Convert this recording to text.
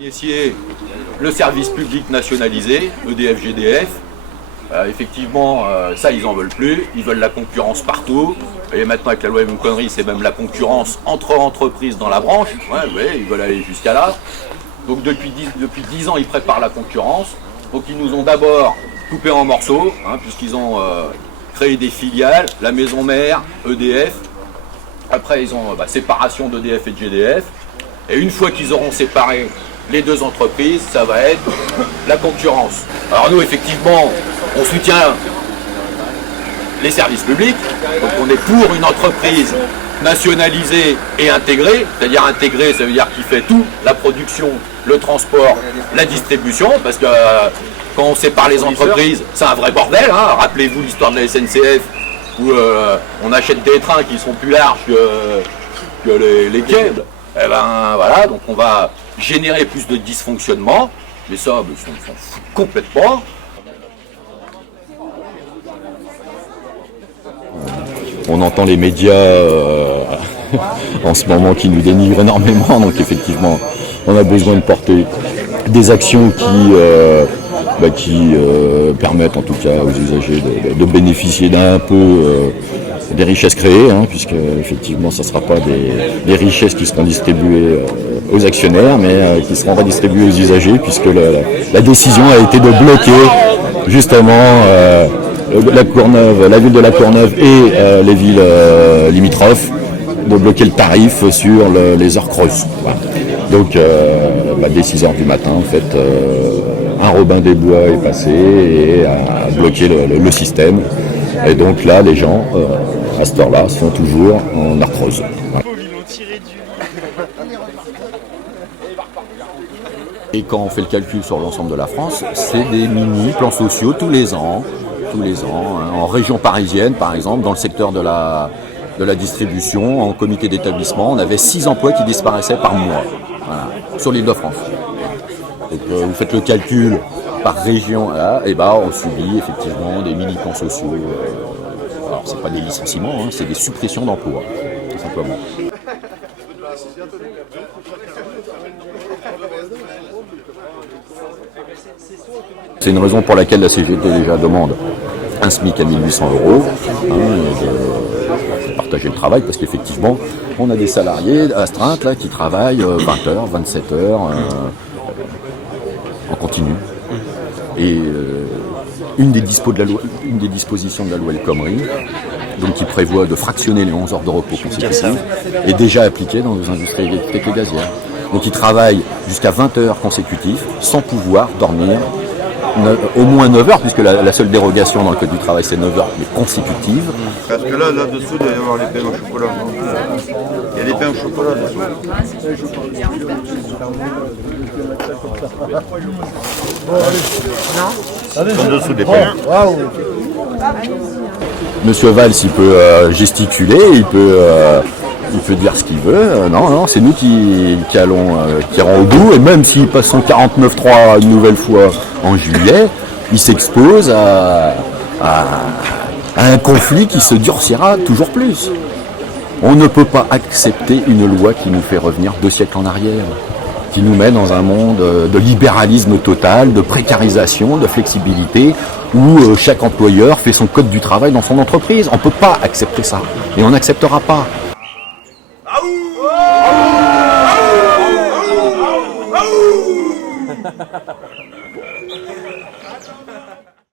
Initier le service public nationalisé, EDF-GDF. Effectivement, ça ils en veulent plus, ils veulent la concurrence partout. Et maintenant avec la loi El Khomri, c'est même la concurrence entre entreprises dans la branche. Ouais, ils veulent aller jusqu'à là. Donc depuis 10 ans, ils préparent la concurrence. Donc ils nous ont d'abord coupé en morceaux, puisqu'ils ont créé des filiales, la maison mère, EDF. Après ils ont séparation d'EDF et de GDF. Et une fois qu'ils auront séparé les deux entreprises, ça va être la concurrence. Alors nous, effectivement, on soutient les services publics, donc on est pour une entreprise nationalisée et intégrée, c'est-à-dire intégrée, ça veut dire qu'il fait tout, la production, le transport, la distribution, parce que quand on sépare les entreprises, c'est un vrai bordel, Rappelez-vous l'histoire de la SNCF, où on achète des trains qui sont plus larges que les quais. Et ben voilà, donc on va générer plus de dysfonctionnement, mais ça, on s'en fout complètement. On entend les médias en ce moment qui nous dénigrent énormément, donc effectivement, on a besoin de porter des actions qui permettent en tout cas aux usagers de bénéficier d'un peu des richesses créées, puisque effectivement ça ne sera pas des richesses qui seront distribuées aux actionnaires, mais qui seront redistribuées aux usagers, puisque la décision a été de bloquer justement la Courneuve, la ville de la Courneuve et les villes limitrophes, de bloquer le tarif sur les heures creuses. Voilà. Donc dès 6 h du matin, en fait, un Robin des Bois est passé et a bloqué le système. Et donc là, les gens, à cette heure-là, sont toujours en heure creuse. Voilà. Et quand on fait le calcul sur l'ensemble de la France, c'est des mini-plans sociaux tous les ans, en région parisienne, par exemple, dans le secteur de la distribution, en comité d'établissement, on avait 6 emplois qui disparaissaient par mois, sur l'Île-de-France. Donc vous faites le calcul par région, on subit effectivement des mini-plans sociaux. Alors c'est pas des licenciements, c'est des suppressions d'emplois, tout simplement. C'est une raison pour laquelle la CGT déjà demande un SMIC à 1 800 €, de partager le travail, parce qu'effectivement, on a des salariés astreintes là, qui travaillent 20 heures, 27 heures en continu. Et une des dispositions de la loi El Khomri, donc qui prévoit de fractionner les 11 heures de repos consécutifs, est déjà appliquée dans les industries électriques et gazières. Donc ils travaillent jusqu'à 20 heures consécutives sans pouvoir dormir au moins 9 heures, puisque la seule dérogation dans le code du travail c'est 9 heures mais consécutives. Parce que là-dessous, il doit y avoir les pains au chocolat. Il y a des pains au chocolat dessous. En dessous des pains. Monsieur Valls, il peut gesticuler, il peut dire ce qu'il veut. Non, c'est nous qui irons au bout. Et même s'il passe son 49.3 une nouvelle fois en juillet, il s'expose à un conflit qui se durcira toujours plus. On ne peut pas accepter une loi qui nous fait revenir 2 siècles en arrière, qui nous met dans un monde de libéralisme total, de précarisation, de flexibilité, où chaque employeur fait son code du travail dans son entreprise. On ne peut pas accepter ça, et on n'acceptera pas.